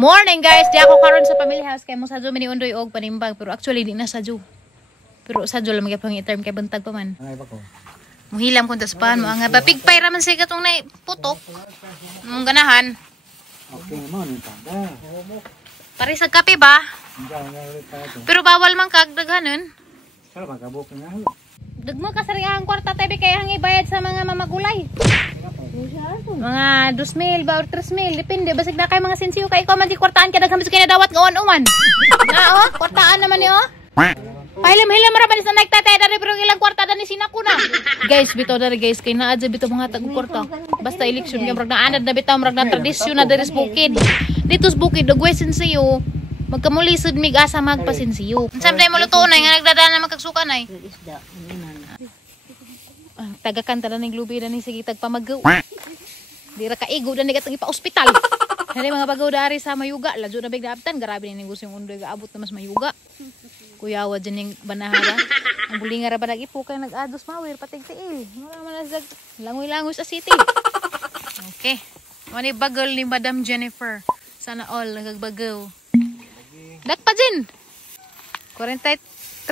Morning guys, di ako karon sa family house kay mo sa Joe mini undoy og panimbag pero actually di na sa Joe. Pero sa Joe lang magapang i-term kay buntag pa man. Ay ba ko? Muhilam kun tas pan mo nga bapigpay ra man sa katong nay putok. Mong ganahan. Okay mo ni tada. Pare sa kape ba? Pero bawal man kag daghanon. Sala magabok na. Dagmo ka sa riyahang kwarta tabi kay hangi bayad sa mga mamagulay. Mga 2,000 ba or 3,000 depende basig na kay mga sensiyo kay ikaw man di kwartaan kada kami kay dawat gawan uman. Na oh, kwartaan naman ni oh. Pahilam-hilam ra man sa nagtatay dari pero ilang kwarta ni sinako na. Guys, bitaw dari guys kay naa bitaw mga tag kwarta. Basta eleksyon kay murag naanad na bitaw murag na tradisyon na dari sa bukid. Dito sa bukid dugway sensiyo. Magkamulisod mig asa magpasensiyo. Someday mo luto na nga nagdadaan na magkagsuka na tagakan tala ng lubi na ni sige tagpamagaw. Di ra kaigo na nigatang ipa-ospital. Dali mga bagaw dari sa mayuga, ladyo na bigla abtan, grabe ni gusto yung undoy gaabot na mas mayuga. Kuyawa dyan yung banahara. Ang bulinga ra ba nag-ipo kay nag-ados mawir patig-tiil. Wala man na langoy-langoy sa city. Okay. Mani bagol ni Madam Jennifer. Sana all nagagbagaw. Dakpa dyan. 43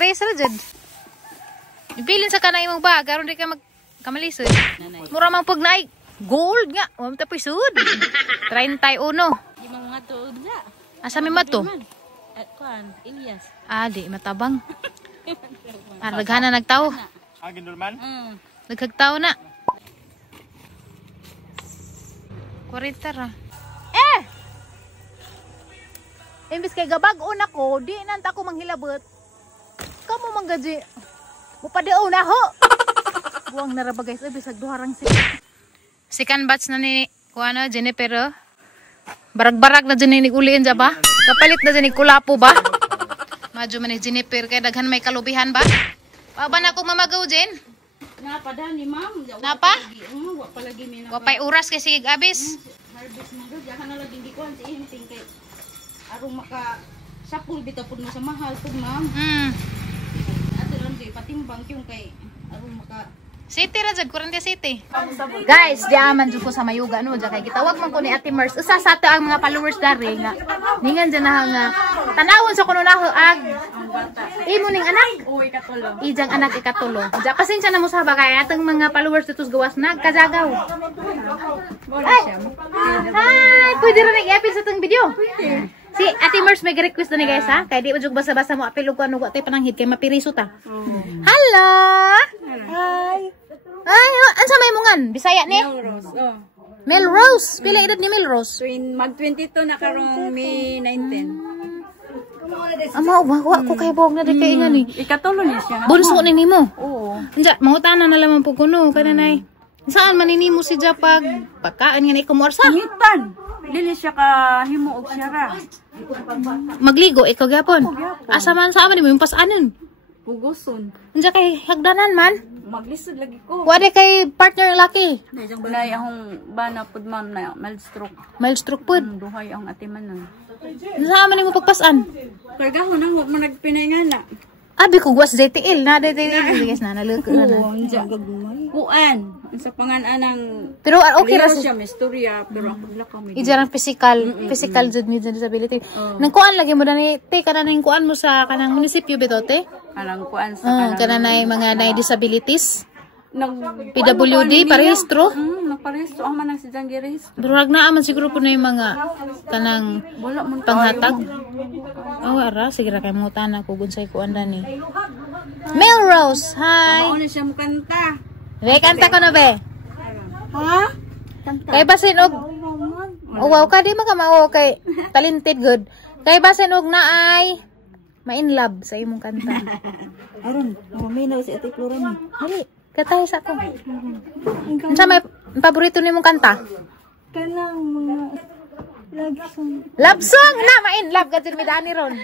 ra dyan. Ibilin sa kanay mong ba, karon di ka magkamalisod. Mura mang pag naay gold nga, wala tapoy sud. 31. Di mga tuod nga. Asa may mato? Kuan, Elias. Ah, di matabang. Daghana nagtaw. Agin dulman? Nagkagtaw na. 40 ra. Imbis kay gabag-on ako, di nanta ko manghilabot. Kamo manggaji. Mupadaw na ho. Buwang naraba guys, ay bisag duharang si. Second batch na ni kuano Jennifer. Barag-barag na dyan ni uliin dyan ba? Kapalit na dyan ni kulapo ba? Madyo man ni Jennifer kay daghan may kalubihan ba? Paba na kong mamagaw dyan. Napa da ni ma'am. Napa? Wa palagi mi na. Wapay oras kay sige abis. Harvest mo do, diha na laging gikuan si Inting kay arong maka sapul bitaw pud mo sa mahal pud ma'am. Ato lang di patimbang yung kay arong maka City ra jud, 40 city. Guys, diaman jud ko sa mayuga no, ja kay gitawag man ko ni Ate Mers. Usa sa ato ang mga followers dari nga ningan dyan na nga tanawon sa kuno na ag imo ning anak. uy katulo. Ijang anak ikatulo. Ja pasensya na mo sa bagay atong mga followers dito sa gawas nagkajagaw. Ay, hi, pwede ra nag-i-apil sa tong video. Si Ate Mers may request na ni guys ha. Kay di mo jud basa-basa mo apil og ano tay pananghid kay mapiriso ta. Hello. Hi. Ay, ansa may mungan? Bisaya ni? Melrose. Oh. Melrose. Pila edad ni Melrose? Mag 22 na karong May 19. Ama, wa ko kay buog na di kay nga ni. Ikatulo ni siya. Bunso ni nimo. Oo. Anja, mangutana na lamang po kuno kananay. Saan maninimo si Japag? Pagkaan nga ni kumorsa? Hitan. Dili siya ka himuog siya ra. Magligo ikaw gyapon. Asa man sa aman mo yung pasanon? Puguson. Anja kay hagdanan man. Maglisod lagi ko. Wala kay partner laki. Nay akong bana pud ma'am na mild stroke. Mild stroke pud. Duhay ang atiman nun. Sa aman mo pagpasan? Kaya gahon ang mo nagpinay nga na. Abi ko guwas DTL na DTL guys na naloko na. Kuan. Sa panganan ng Pero okay ra siya mistorya pero ang paglakaw may. ijarang physical jud med disability. Nang kuan lagi mo na ni te kana ning kuan mo sa kanang munisipyo bitote. Kanang kuan sa Kana nay mga nay disabilities. nag PWD parehistro. Nagparehistro ang man si Janggi rehistro. Durag na man siguro po na yung mga kanang Wala man panghatag. Oh, ara sige ra kay mangutan ako gunsay kuan ni. Melrose, hi. Mao na siya mo kanta. Be kanta ko na be. Ha? Kanta. Kay basin og wow ka di makamao kay talented good. Kay basin og naay ma-in love sa imong kanta. Aron, maminaw si Ate Flora ni. Dali, katay sa ko. Unsa may paborito nimong kanta? Kanang mga Love song na ma-in love ka mi dani ron.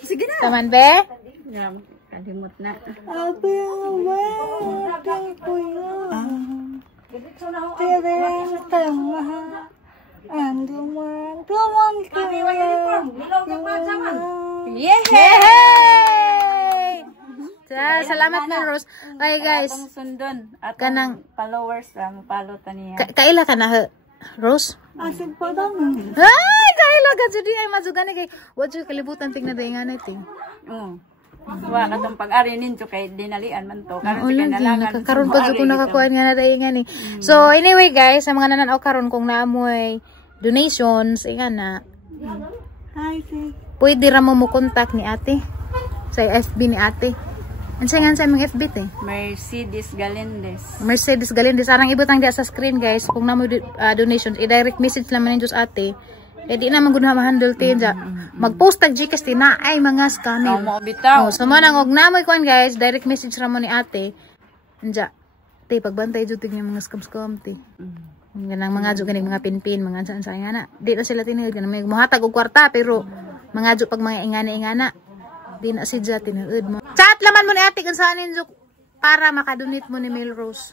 Sige na. Taman be? Yeah, kalimot na. Abi away kuya. Tere tamaha. Anduman tumang kuya. Yay! Salamat na Rose. Okay guys. Sundon at Kanang followers lang follow ta niya. kaila ka na Rose? Asig pa dami. Ay, dahil agad jud ay mazugani kay wa jud kalibutan tingna daingan ito. Oo. Wa katong pag-ari ninyo kay dinalian man to. Karon Ulan, sige nalangan. karon pa jud ko nakakuha nga na daingan ni. So anyway guys, sa mga nananaw karon kung naamoy donations, inga na. Hi, sis. Pwede ra mo contact ni ate sa FB ni ate. Ansa nga sa mga FB te? Mercedes Galendes. Mercedes Galendes. Sarang ibutang dia sa screen guys. Kung namo donations, i-direct message naman ninyo sa ate. Eh di naman gud ma-handle tin ja. Mag-post tag GCash tin na ay mga scammer. Mo bitaw. Oh, so man ang og namoy kuan guys, direct message ra mo ni ate. Anja. Te pagbantay jud tig mga scam te. Ganang mga jud ganing mga pinpin, mga saan nga na. Di na sila tinihid ganang may muhatag og kwarta pero mga jud pag mga ingana-ingana. Di na si Jati na mo. Chat laman mo ni ate kung saan ninyo para makadonate mo ni Melrose.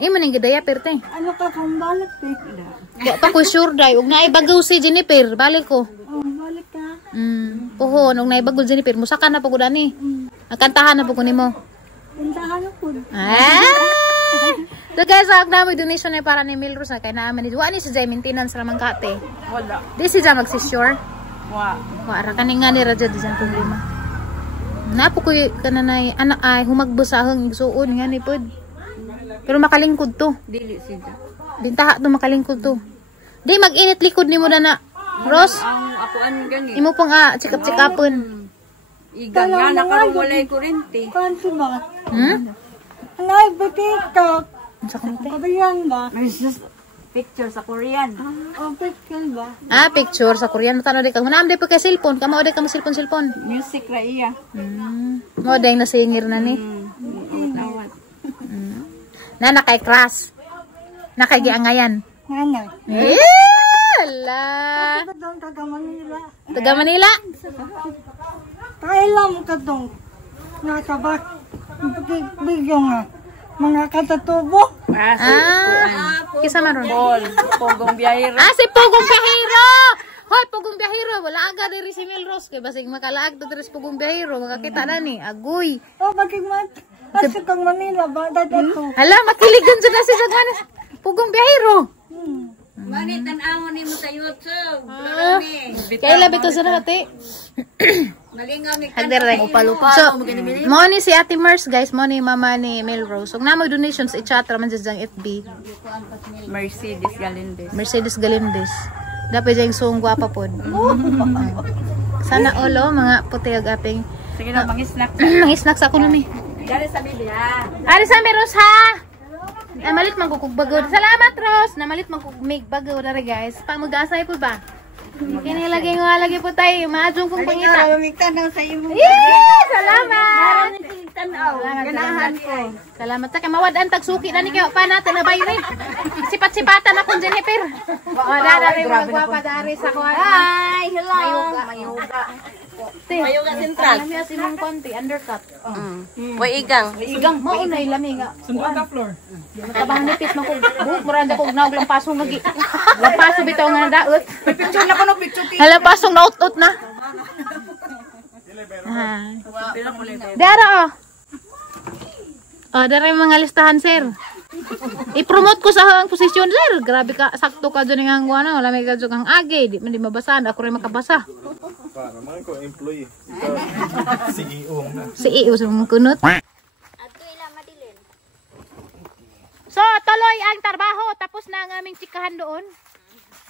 Imo ning gidaya perte. Ano ka kung balik, eh? Wa pa ko sure day ug naay bagaw si Jennifer, balik ko. Oh, balik ka. Puhon ug naay bagaw Jennifer, musaka na pugod ani. Ang kantahan na pugod nimo. Pintahan ako. So guys, ang dami donation ay para ni Melrose kay naaman ni. Wa ni si Jay maintenance ra man kate. Wala. Di si Jay magsisure. Wa. Wara kaning nga ni Raja di dyan problema. Napo ko kananay anak ay humagbusahang igsuon nga ni pod. Pero makalingkod to. Dili siya. Bintaha to makalingkod to. Di mag-init likod nimo na Ross. Ang apuan gani. Imo pang check upon. Igang nga nakaroon walay kurente. Kansi ba? Hmm? Ay, tiktok. Unsa ka nite? Korean ba? May just picture sa Korean. O, picture ba? Picture sa Korean tano di ka. Manam di pa kay cellphone, kamo di ka cellphone. Music ra iya. Mo day na singir na ni. Awan. Na kay crush. Na kay giangayan. Ano? Ala. Ano doon taga Manila? Taga Manila. Kailan ka doon? Nakabak. Bigyo nga. Mga katatubo. Kisa maron. Paul, Pogong Biyahero. Si Pugong Biyahero! Hoy, Pugong Biyahero, wala aga diri si Melrose kay basig makalaag to diri si Pugong Biyahero, makakita na ni. Agoy. O, bakit mat? Asa kang Manila ba? Dadato. Hala, makiligan dyan na si Jaghanes. Pugong Biyahero. Mani tan-awon nimo sa YouTube. Kaya labi to sa nabati. Malingaw ni Hander rin. So, mo ni si Ate Mers, guys. Mo ni mama ni Melrose. Kung namoy donations, i-chat raman dyan FB. Mercedes Galendes. Mercedes Galendes. Dapat dyan yung gwapa po. Sana olo, mga puti ag aping. Sige na, mga-snack. Mga snacks ako nun eh. Dari sa Biblia. Ari sa Meros ha! Namalit man kukog bago. Salamat Ros! Namalit man kukog mig bago na rin guys. Pangmugasay po ba? Kinilagay nga lagi po tayo. Maadjong kong pangita. Tanaw sa imo. Salamat! Tanaw. Ganahan ko. Salamat sa kamawad-an tagsuki na ni kayo pa natin na bayo rin. Sipat-sipatan akong Jennifer. O, dadaring magwapa dari sa kuha. Hi, hello. Mayuga. Mayuga Central. Alam niya sinong konti, undercut. Way igang. Igang, maunay lami nga. Sumbuan ka floor. Matabang nipit man ko. Buhok mo randa ko naog lampasong nagi. Lampaso bitaw nga nadaot. May picture na ko no, picture ti. Lampasong naut-ut na. Dara oh. Oh, dara yung mga listahan sir. I-promote ko sa ang posisyon sir. Grabe ka, sakto ka dyan ng ano. Wala may ka dyan ang agi. Di man di mabasahan. Ako rin makabasa. Para man ko employee. CEO na. CEO sa mga kunot. So, tuloy ang trabaho. Tapos na ang aming tsikahan doon.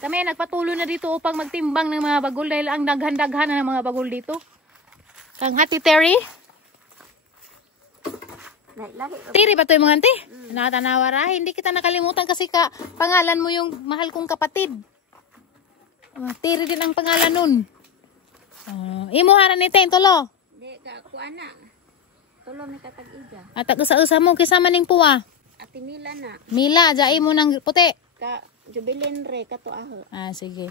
Kami nagpatuloy na dito upang magtimbang ng mga bagol dahil ang daghan-daghan na ng mga bagol dito. Kang Hati Terry. Terry ba ito yung mga ante? Natanawara. Hindi kita nakalimutan kasi pangalan mo yung mahal kong kapatid. Terry din ang pangalan nun. Imuharan ni Ten, tulo. Di ka ako ana. Tulo mi katag-ida. At usa mo kisama ning puwa. Ati Mila na. Mila, jai mo ng puti. Ka Jubilin re kato aho. Sige.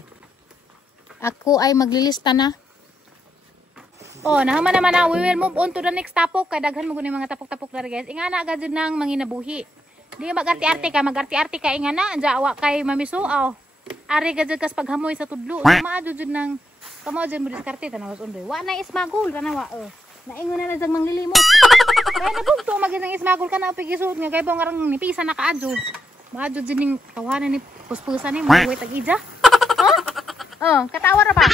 Ako ay maglilista na. Nahaman naman na. We will move on to the next tapok. Kadaghan mo mga tapok-tapok na guys. Inga na agad dyan ng manginabuhi. Di mag-arti-arti ka. Inga na. Andiyawa kay mamiso. Ari gajud kas paghamoy sa tudlo. Maadyo dyan ng kamo dyan mo diskarte. Tanawas undoy. Wa na ismagol. Tanawa. Naingon na dyan manglilimot. Kaya nabugto magandang ismagol ka na. Pigisod nga. Kaya bang arang nipisa na kaadyo. Maadyo din yung tawanan ni puspusan ni mga wait ag ija. Oh, katawa ra ba?